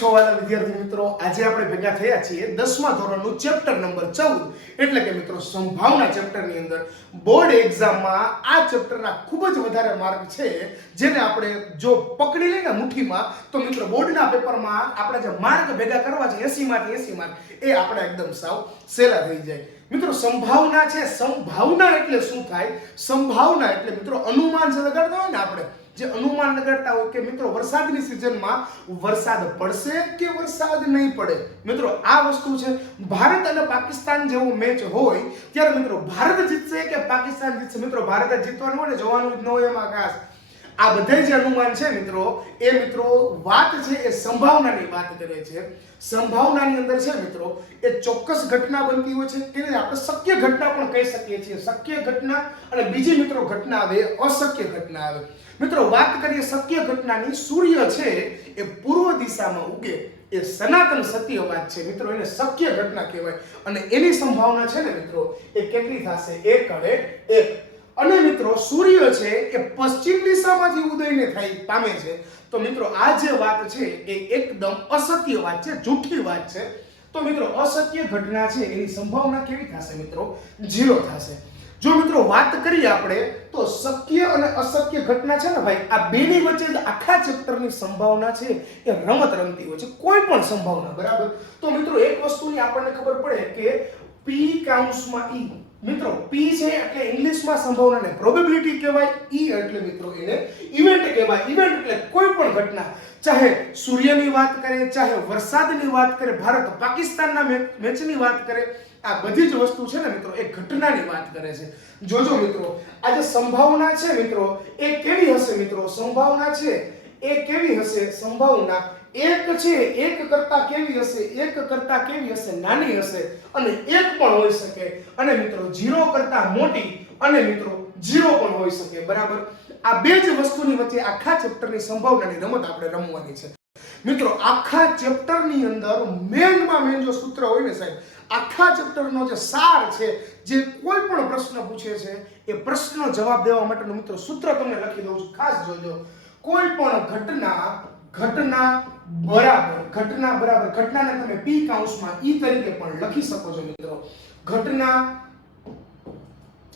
છો વાલા વિદ્યાર્થી મિત્રો, આજે આપણે ભેગા થયા છીએ દસમા ધોરણનું ચેપ્ટર નંબર ચૌદ. એટલે કે મિત્રો, સંભાવના ચેપ્ટરની અંદર બોર્ડ એક્ઝામમાં આ ચેપ્ટરના ખૂબ જ વધારે માર્ક છે, જેને આપણે જો પકડી લઈને મુઠ્ઠીમાં, તો મિત્રો, બોર્ડના પેપરમાં આપણે જે માર્ક ભેગા કરવા છે 80 માંથી 80 માર્ક એ આપણે એકદમ સાવ સેલા થઈ જાય. મિત્રો, સંભાવના છે, સંભાવના એટલે શું થાય? સંભાવના એટલે મિત્રો, અનુમાન જે લગાડતા હોય ને આપણે જે અનુમાન લગાડતા હોય કે મિત્રો વરસાદની સિઝનમાં વરસાદ પડશે કે વરસાદ નહીં પડે? મિત્રો, આ વસ્તુ છે. ભારત અને પાકિસ્તાન જેવો મેચ હોય, ત્યારે મિત્રો, ભારત જીતશે કે પાકિસ્તાન જીતશે? મિત્રો, ભારત જીતવાનું હોય ને? જોવાનું જ ન હોય એમાં ખાસ આ બધા જે અનુમાન છે મિત્રો, એ મિત્રો વાત છે, એ સંભાવનાની વાત કરે છે. સંભાવનાની અંદર છે મિત્રો, એ ચોક્કસ ઘટના બનતી હોય છે તેને આપણે શક્ય ઘટના પણ કહી શકીએ છીએ. શક્ય ઘટના અને બીજી મિત્રો ઘટના આવે, અશક્ય ઘટના આવે. મિત્રો, વાત કરીએ શક્ય ઘટનાની, સૂર્ય છે એ પૂર્વ દિશામાં ઉગે. એ સનાતન સત્ય વાત છે મિત્રો, એને શક્ય ઘટના કહેવાય. અને એની સંભાવના છે ને મિત્રો, એ કેટલી થશે? એક અને એક. અને મિત્રો, સૂર્ય છે એ પશ્ચિમ દિશામાંથી ઉદયને થાય પામે છે. તો મિત્રો, આ જે વાત છે એ એકદમ અસત્ય વાત છે, જૂઠી વાત છે. તો મિત્રો, અસત્ય ઘટના છે એની સંભાવના કેવી થશે મિત્રો? ઝીરો થશે. જો મિત્રો, વાત કરીએ આપણે, તો શક્ય અને અશક્ય ઘટના છે ને ભાઈ, આ બેની વચ્ચે આખા ચેપ્ટરની સંભાવના છે એ રમત રમતી હોય છે, કોઈ પણ સંભાવના, બરાબર? તો મિત્રો, એક વસ્તુની આપણને ખબર પડે કે પી કાઉન્સમાં ઈ મિત્રો પી છે એટલે ઇંગ્લિશમાં સંભાવનાને પ્રોબેબિલિટી કહેવાય. ઈ એટલે મિત્રો એને ઇવેન્ટ કહેવાય. ઇવેન્ટ એટલે કોઈ પણ ઘટના. ચાહે સૂર્યની વાત કરે, ચાહે વરસાદની વાત કરે, ભારત પાકિસ્તાનના મેચની વાત કરે, આ બધી જ વસ્તુ છે ને મિત્રો, એ ઘટનાની વાત કરે છે. જોજો મિત્રો, આ જે સંભાવના છે મિત્રો, એ કેવી હશે મિત્રો? સંભાવના છે, એ કેવી હશે? સંભાવના એક છે, એક કરતા કેવી હશે? એક કરતા કેવી હશે? નાની હશે. અને એક પણ હોઈ શકે. અને મિત્રો, ઝીરો કરતા મોટી અને મિત્રો, ઝીરો પણ હોઈ શકે. બરાબર? આ બે જ વસ્તુની વચ્ચે આખા ચેપ્ટરની સંભાવનાની રમત આપણે રમવાની છે. મિત્રો, આખા ચેપ્ટરની અંદર મેનમાં મેન જો સૂત્ર હોય ને સાહેબ, આખા ચેપ્ટરનો જે સાર છે, જે કોઈ પણ પ્રશ્ન પૂછે છે, એ પ્રશ્નનો જવાબ દેવા માટેનું મિત્રો સૂત્ર તમને લખી દઉં છું. ખાસ જોજો. કોઈ પણ ઘટના ઘટના બરાબર ઘટના બરાબર, ઘટનાને તમે પી કાઉન્સમાં ઈ તરીકે પણ લખી શકો છો મિત્રો. ઘટના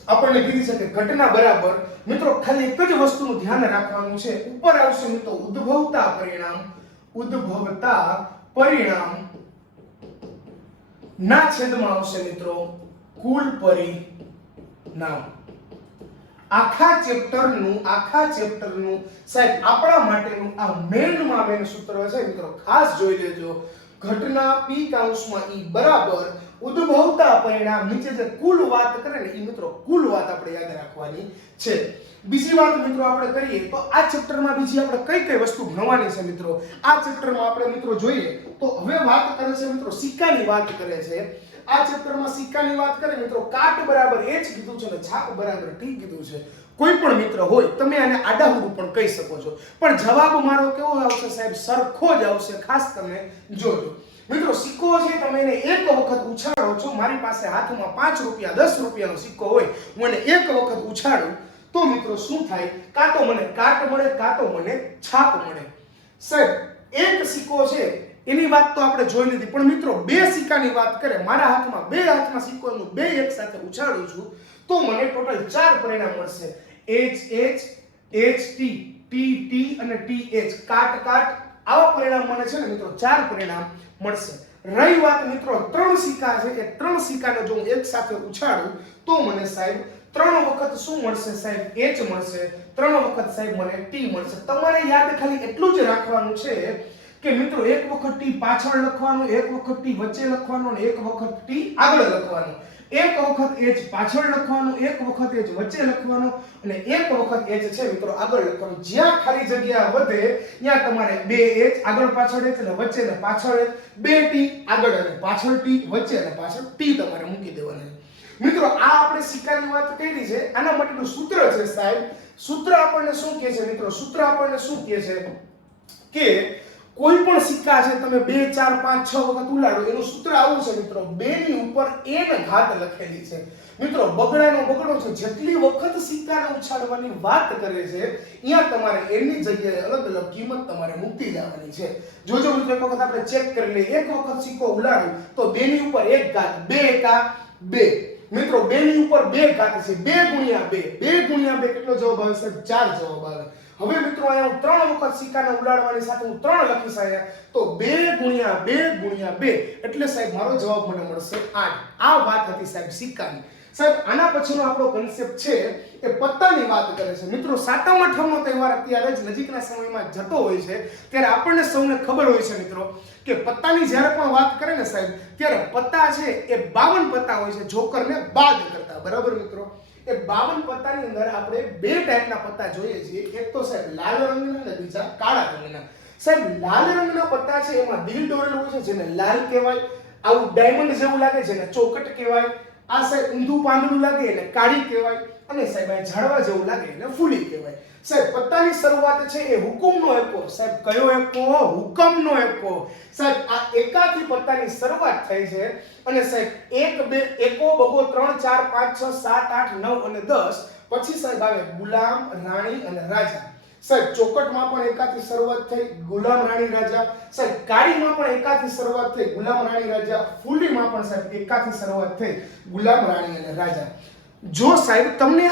આપણને કીધી છે કે ઘટના બરાબર, મિત્રો, ખાલી એક જ વસ્તુનું ધ્યાન રાખવાનું છે. ઉપર આવશે મિત્રો ઉદ્ભવતા પરિણામ ઉદ્ભવતા પરિણામ. ના છેદમાં આવશે મિત્રો, કુલ પરિણામ. આખા ચેપ્ટરનું આખા ચેપ્ટરનું, સાહેબ, આપણા માટેનું આ મેનમાં મેન સૂત્ર છે, મિત્રો, ખાસ જોઈ લેજો. ઘટના પી કાઉન્સમાં ઈ બરાબર, ઉદ્ભવતા પરિણામ નીચે જે કુલ વાત કરે ને એ મિત્રો, કુલ વાત આપણે યાદ રાખવાની છે. બીજી વાત, મિત્રો, આપણે કરીએ, તો આ ચેપ્ટરમાં બીજી આપણે કઈ કઈ વસ્તુ ભણવાની છે, મિત્રો? આ ચેપ્ટરમાં આપણે, મિત્રો, જોઈએ, તો હવે વાત કરે છે, મિત્રો, સિક્કાની વાત કરે છે. આ ચેપ્ટરમાં સિક્કાની વાત કરે મિત્રો, કાટ બરાબર એ જ કીધું છે અને છાપ બરાબર ટી કીધું છે. કોઈ પણ મિત્ર હોય, તમે આને આડાહુડું પણ કહી શકો છો. પણ જવાબ મારો કેવો આવશે સાહેબ? સરખો જ આવશે, ખાસ તમે જોજો. મિત્રો, સિક્કો છે, તમે એને એક વખત ઉછાળો છો. મારી પાસે હાથમાં પાંચ રૂપિયા, દસ રૂપિયાનો સિક્કો હોય, હું એને એક વખત ઉછાળું. તો મિત્રો, શું થાય? કાં તો મને, કાટ મળે કાં તો મને છાપ મળે. સાહેબ, એક સિક્કો છે એની વાત તો આપણે જોઈ લીધી. પણ મિત્રો, બે સિક્કાની વાત કરે, મારા હાથમાં, બે હાથમાં સિક્કો હું બે એક સાથે ઉછાળું છું, તો મને ટોટલ ચાર પરિણામ મળશે. H H H T T T અને ટી એચ કાટ કાટ, આવા પરિણામ મને છે ને મિત્રો, ચાર પરિણામ મળશે. રહી વાત મિત્રો, ત્રણ સિક્કા છે, એ ત્રણ સિક્કાને જો હું એક સાથે ઉછાળું, તો મને સાહેબ, ત્રણ વખત શું મળશે સાહેબ? એચ મળશે. ત્રણ વખત સાહેબ મને ટી મળશે. તમારે યાદ ખાલી એટલું જ રાખવાનું છે કે મિત્રો એક વખત ટી પાછળ લખવાનું, એક વખત ટી વચ્ચે લખવાનું અને એક વખત ટી આગળ લખવાનું. એક વખત એચ પાછળ લખવાનું, એક વખત એચ વચ્ચે લખવાનું અને એક વખત એચ છે મિત્રો આગળ લખવાનું. જ્યાં ખાલી જગ્યા વધે, ત્યાં તમારે બે એચ આગળ પાછળ એચ અને વચ્ચે ને પાછળ બે ટી આગળ અને પાછળ ટી, વચ્ચે અને પાછળ ટી તમારે મૂકી દેવાનું. મિત્રો આ આપણે સિક્કાની વાત કરી છે. આના માટેનું સૂત્ર છે સાહેબ. સૂત્ર આપણને શું કહે છે મિત્રો? સૂત્ર આપણને શું કહે છે? કે કોઈ પણ સિક્કા છે, તમે બે, ચાર, પાંચ, છ વખત ઉલાડો, એનું સૂત્ર આવું છે, મિત્રો બે ની ઉપર એન ઘાત લખેલી છે. મિત્રો, બગડાનો બગડો છે, જેટલી વખત સિક્કાને ઉછાળવાની વાત કરે છે અહીંયા તમારે એની જગ્યાએ અલગ અલગ કિંમત તમારે મૂકી જવાની છે. જોજો, મિત્રો, એક વખત આપણે ચેક કરી લઈએ. એક વખત સિક્કો ઉલાડ્યો, તો બે ની ઉપર એક ઘાત, બે એકા બે. મિત્રો બે ની ઉપર બે ઘાત છે, બે ગુણ્યા બે. બે ગુણ્યા બે કેટલો જવાબ આવે છે ચાર જવાબ આવે. હવે મિત્રો, અહીંયા હું ત્રણ વખત સિક્કાને ઉડાડવાની સાથે હું ત્રણ લખીશ અહીંયા. તો બે ગુણ્યા બે ગુણ્યા બે. એટલે સાહેબ, મારો જવાબ મને મળશે આઠ. આ વાત હતી સાહેબ સિક્કાની. સાહેબ, આના પછીનો આપણો કન્સેપ્ટ છે એ પત્તાની વાત કરે છે. મિત્રો, સાતમ આઠમનો તહેવાર અત્યારે જ નજીકના સમયમાં જતો હોય છે. ત્યારે આપણને સૌને ખબર હોય છે, મિત્રો, કે પત્તાની જ્યારે પણ વાત કરે ને સાહેબ, ત્યારે પત્તા છે એ બાવન પત્તા હોય છે. જોકરને બાદ કરતા. બરાબર, મિત્રો? એ બાવન પત્તાની અંદર આપણે બે ટાઈપના પત્તા જોઈએ છીએ. એક તો સાહેબ લાલ રંગના અને બીજા કાળા રંગના. સાહેબ લાલ રંગના પત્તા છે, એમાં દિલ દોરેલું હોય છે, જેને લાલ કહેવાય, આવું ડાયમંડ જેવું લાગે છે એને ચોકટ કહેવાય, આ સાહેબ ઊંધું પાંદડું લાગે, એને કાળી કહેવાય, અને સાહેબ ઝાડવા જેવું લાગે, એને ફૂલી કહેવાય. સાહેબ, પત્તાની શરૂઆત છે એ હુકુમનો એકો સાહેબ, કયો એકો હુકમનો એકો સાહેબ, આ એકાથી પત્તાની શરૂઆત થઈ છે અને સાહેબ, એક, બે, એકો, બગો, ત્રણ, ચાર, પાંચ, છ, સાત, આઠ, નવ અને દસ. પછી સાહેબ આવે ગુલામ, રાણી અને રાજા. સાહેબ, ચોકટમાં પણ એકાથી શરૂઆત થઈ, ગુલામ, રાણી, રાજા. સાહેબ, કાળીમાં પણ એકાથી શરૂઆત થઈ, ગુલામ, રાણી, રાજા. ફૂલીમાં પણ સાહેબ એકાથી શરૂઆત થઈ, ગુલામ, રાણી અને રાજા. જો સાહેબ, તમને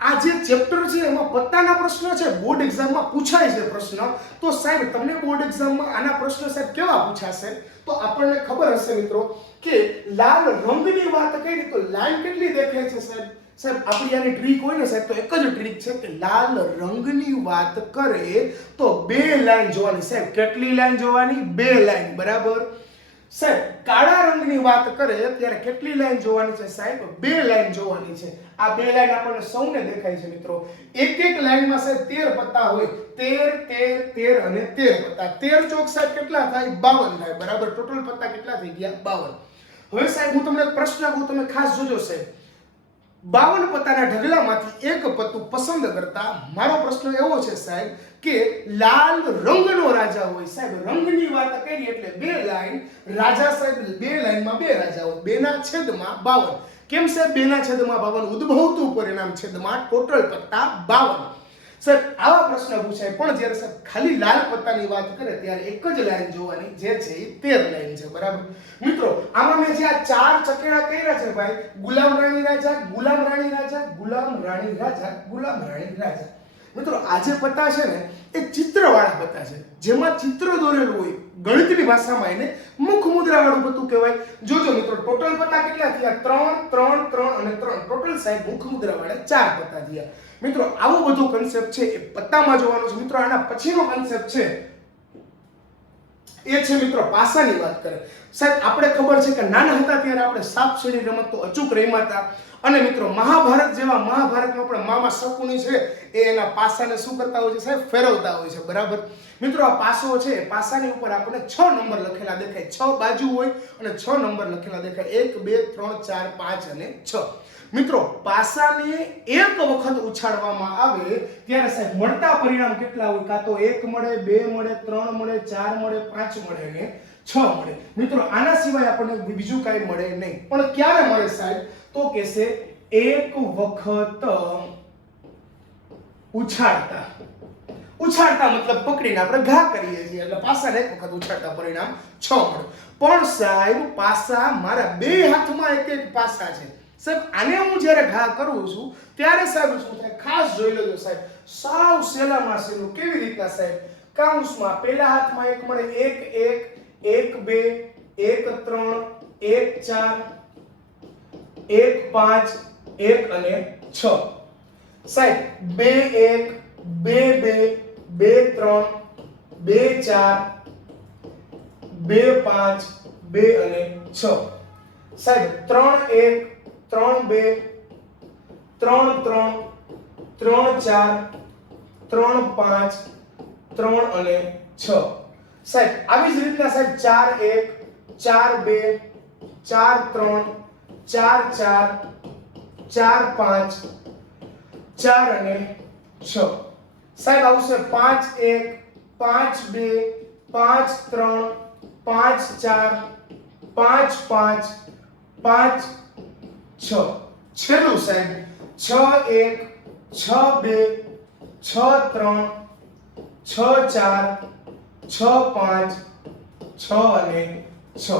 આ જે ચેપ્ટર છે એમાં પત્તાના પ્રશ્ન છે બોર્ડ એક્ઝામમાં પૂછાય છે પ્રશ્ન. તો સાહેબ, તમને બોર્ડ એક્ઝામમાં આના પ્રશ્ન સાહેબ કેવા પૂછાશે? તો આપણને ખબર હશે મિત્રો કે લાલ રંગની વાત કરી તો લાઈન કેટલી દેખાય છે સાહેબ? સાહેબ, આપણી આની ટ્રીક હોય ને સાહેબ, તો એક જ ટ્રીક છે કે લાલ રંગની વાત કરે તો બે લાઈન જોવાની. સાહેબ, કેટલી લાઈન જોવાની? બે લાઈન, બરાબર? સાહેબ, કાળા રંગની વાત કરે ત્યારે કેટલી લાઈન જોવાની છે સાહેબ? બે લાઈન જોવાની છે. આ બે લાઈન આપણને સૌને દેખાય છે મિત્રો. એક એક લાઈનમાં સાહેબ તેર પત્તા હોય. તેર તેર તેર અને તેર પત્તા. તેર ચોક સાહેબ કેટલા થાય? બાવન થાય. બરાબર? ટોટલ પત્તા કેટલા થઈ ગયા? બાવન. હવે સાહેબ હું તમને પ્રશ્ન હું તમે ખાસ જોજો સાહેબ. બાવન પત્તાના ઢગલામાંથી એક પત્તું પસંદ કરતા મારો પ્રશ્ન એવો છે સાહેબ કે લાલ રંગનો રાજા હોય સાહેબ, રંગની વાત કરી એટલે બે લાઈન, રાજા સાહેબ બે લાઈનમાં બે રાજા હોય બેના છેદમાં બાવન. કેમ સાહેબ, બેના છેદમાં બાવન? ઉદ્ભવતું પરિણામ છેદમાં ટોટલ પત્તા બાવન. સાહેબ, આવા પ્રશ્ન પૂછાય. પણ જ્યારે સર ખાલી લાલ પત્તાની વાત કરે, ત્યારે એક જ લાઈન જોવાની જે છે એ તેર લાઈન છે, બરાબર? મિત્રો, આમાં મેં જે આ ચાર ચકેડા કર્યા છે ભાઈ, ગુલામ રાણી રાજા, ગુલામ રાણી રાજા, ગુલામ રાણી રાજા, ગુલામ રાણી રાજા. મિત્રો, આ જે પત્તા છે ને, એ ચિત્રવાળા પત્તા છે. જેમાં ચિત્ર દોરેલું હોય, ગણિતની ભાષામાં એને મુખ મુદ્રા વાળું પત્તું કહેવાય. જોજો મિત્રો ટોટલ પત્તા કેટલા થયા? ત્રણ ત્રણ ત્રણ અને ત્રણ. ટોટલ સાહેબ મુખ મુદ્રા વાળા ચાર પત્તા થયા. મિત્રો, આવો બધો કન્સેપ્ટ છે એ પત્તામાં જોવાનો છે. મિત્રો, આના પછીનો કન્સેપ્ટ છે એ છે મિત્રો, પાસાની વાત કરે. સાહેબ, આપણે ખબર છે કે નાના હતા ત્યારે આપણે સાપ સીડી રમત તો અચૂક રમ્યા હતા. અને મિત્રો, મહાભારત જેવા મહાભારતમાં પણ મામા શકુની છે એ એના પાસાને શું કરતા હોય છે સાહેબ? ફેરવતા હોય છે. બરાબર? મિત્રો, આ પાસો છે પાસાની ઉપર આપણને છ નંબર લખેલા દેખાય. છ બાજુ હોય અને છ નંબર લખેલા દેખાય. એક, બે, ત્રણ, ચાર, પાંચ અને છ. મિત્રો, પાસાને એક વખત ઉછાળવામાં આવે ત્યારે સાહેબ, મળતા પરિણામ કેટલા હોય? કાં તો એક મળે, બે મળે, ત્રણ મળે, ચાર મળે, પાંચ મળે ને છ મળે. મિત્રો, આના સિવાય આપણને બીજું કાંઈ મળે નહીં. પણ ક્યારે મળે સાહેબ? તો કહેશે, એક વખત ઉછાળતા. ઉછાળતા મતલબ પકડીને આપણે ઘા કરીએ છીએ. એટલે પાસાને એક વખત ઉછાળતા પરિણામ છ મળે. પણ સાહેબ, પાસા મારા બે હાથમાં એક એક પાસા છે. સાહેબ, આને હું જ્યારે ઘા કરું છું, ત્યારે સાહેબ શું થાય? ખાસ જોઈ લેજો સાહેબ, સાવ સેલામાં સેલું કેવી રીતના સાહેબ? કાઉન્સમાં પેલા હાથમાં એક મળે, એક એક એક, બે, એક, ત્રણ, એક, ચાર, એક, પાંચ, એક અને છ. સાહેબ, બે, એક, બે બે બે, ત્રણ, બે, ચાર, બે, પાંચ, બે અને છ. સાહેબ, ત્રણ, એક ત્રણ બે, ત્રણ ત્રણ ત્રણ ચાર, ત્રણ પાંચ, ત્રણ અને છ. સાહેબ, આવી જ રીતના સાહેબ ચાર એક, ચાર બે, ચાર ત્રણ, ચાર ચાર ચાર પાંચ, ચાર અને છ. સાહેબ આવશે પાંચ એક, પાંચ બે, પાંચ ત્રણ, પાંચ ચાર, પાંચ પાંચ પાંચ છ. છેલ્લું સાહેબ. છ એક, છ બે, છ ત્રણ, છ ચાર, છ પાંચ, છ અને છ.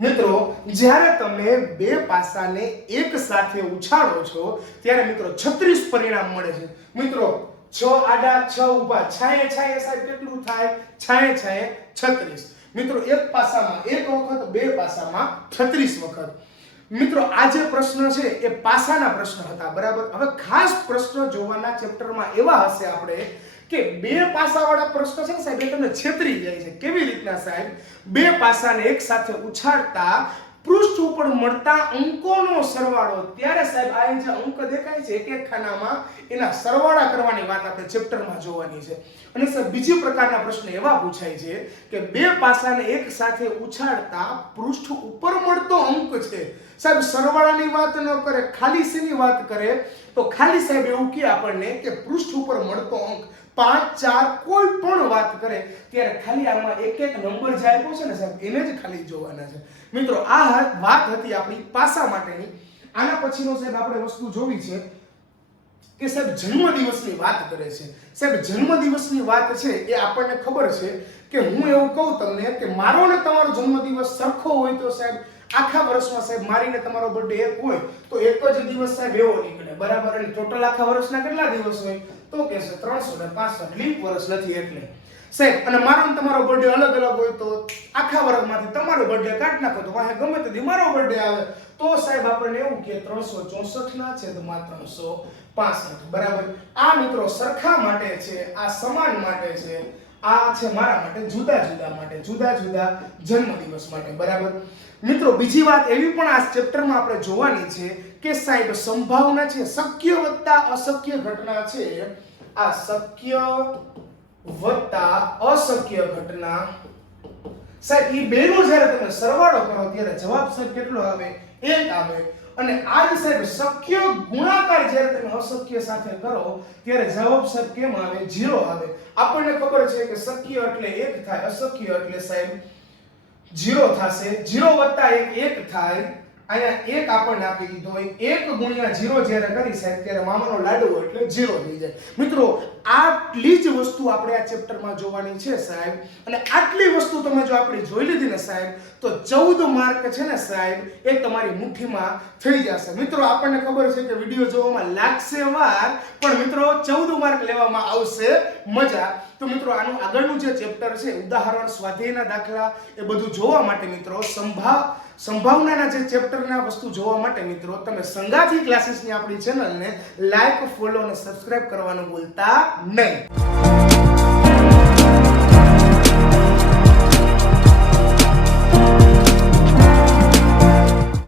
મિત્રો, જ્યારે તમે બે પાસાને એક સાથે ઉછાળો છો, ત્યારે મિત્રો 36 પરિણામ મળે છે. મિત્રો, છ આડા, છ ઊભા. છાયે છાયે સાહેબ કેટલું થાય? છાયે છાયે 36 મિત્રો, એક પાસામાં એક વખત, બે પાસામાં 36 વખત. મિત્રો, આ જે પ્રશ્ન છે એ પાસાના પ્રશ્ન હતા, બરાબર? હવે ખાસ પ્રશ્ન જોવાના ચેપ્ટરમાં એવા હશે આપણે કે બે પાસાવાળા પ્રશ્ન છે ને સાહેબ, એ તમને છેતરી જાય છે. કેવી રીતના સાહેબ? બે પાસાને એક સાથે ઉછાળતા પૃષ્ઠ ઉપર મળતા અંકોનો સરવાળો. ત્યારે સાહેબ, આ જે અંક દેખાય છે એક એક ખાનામાં એના સરવાળા કરવાની વાત આપણે ચેપ્ટરમાં જોવાની છે. અને સાહેબ, બીજી પ્રકારના પ્રશ્ન એવા પૂછાય છે કે બે પાસાને એક સાથે ઉછાળતા પૃષ્ઠ ઉપર મળતો અંક છે. સાહેબ, સરવાળાની વાત ન કરે ખાલી શેની વાત કરે, તો ખાલી સાહેબ એવું કે આપણને કે પૃષ્ઠ ઉપર મળતો અંક. પાંચ ચાર કોઈ પણ વાત કરે, ત્યારે ખાલી આમાં એક એક નંબર જે આપ્યો છે ને સાહેબ, એને જ ખાલી જોવાના છે. મિત્રો, આ વાત હતી આપણી પાસા માટેની. આના પછીનો સાહેબ આપણે વસ્તુ જોવી છે કે સાહેબ જન્મદિવસની વાત કરે છે. સાહેબ, જન્મદિવસની વાત છે એ આપણને ખબર છે કે હું એવું કહું તમને કે મારો ને તમારો જન્મદિવસ સરખો હોય તો સાહેબ, આખા વર્ષમાં સાહેબ મારીને તમારો બર્થડે એક હોય તો એક જ દિવસ સાહેબ એવો નીકળે. બરાબર? અને ટોટલ આખા વર્ષના કેટલા દિવસ હોય? તો કે છે ત્રણસો ને પાસઠ લીપ વર્ષ નથી એટલે. સાહેબ, અને મારો તમારો બર્થડે અલગ અલગ હોય તો આખા વર્ગમાંથી તમારો બર્થડે કાઢી નાખો તો વાહે ગમે તે મારો બર્થડે આવે. તો સાહેબ, આપણને એવું કે ત્રણસો ચોસઠ ના છે તો માત્ર ત્રણસો પાસઠ. બરાબર? આ મિત્રો સરખા માટે છે, આ સમાન માટે છે, આ છે મારા માટે જુદા જુદા માટે, જુદા જુદા જન્મદિવસ માટે. બરાબર? મિત્રો, બીજી વાત એવી પણ આ ચેપ્ટરમાં આપણે જોવાની છે કે સાહેબ, સંભાવના છે શક્ય વત્તા અશક્ય ઘટના છે. આ શક્ય વત્તા અશક્ય ઘટના. સાહેબ એ બેનો જ્યારે તમે સરવાળો કરો ત્યારે જવાબ સાહેબ કેટલો આવે? એક આવે. અને આ જે સાહેબ શક્ય ગુણાકાર જ્યારે તમે અશક્ય સાથે કરો, ત્યારે જવાબ સાહેબ કેમ આવે? જીરો આવે. આપણને ખબર છે કે શક્ય એટલે એક થાય, અશક્ય એટલે સાહેબ ઝીરો થશે જીરો વત્તા એક એક થાય અહીંયા એક આપણને આપી દીધો. હોય એક ગુણ્યા જીરો જ્યારે કરી સાહેબ, ત્યારે મામાનો લાડુ એટલે જીરો થઈ જાય. મિત્રો, આટલી જ વસ્તુ આપણે આ ચેપ્ટરમાં જોવાની છે સાહેબ. અને આટલી વસ્તુ તમે જો આપણે જોઈ લીધી ને સાહેબ, તો ચૌદ માર્ક છે ને સાહેબ, એ તમારી મુઠ્ઠીમાં થઈ જશે. મિત્રો, આપણને ખબર છે કે વીડિયો જોવામાં લાગશે વાર, પણ મિત્રો, ચૌદ માર્ક લેવામાં આવશે મજા. તો મિત્રો, આનું આગળનું જે ચેપ્ટર છે, ઉદાહરણ સ્વાધ્યાયના દાખલા, એ બધું જોવા માટે મિત્રો સંભાવ સંભાવનાના જે ચેપ્ટરના વસ્તુ જોવા માટે મિત્રો, તમે સંગાથી ક્લાસીસની આપણી ચેનલને લાઈક ફોલો અને સબસ્ક્રાઇબ કરવાનું ભૂલતા નહીં.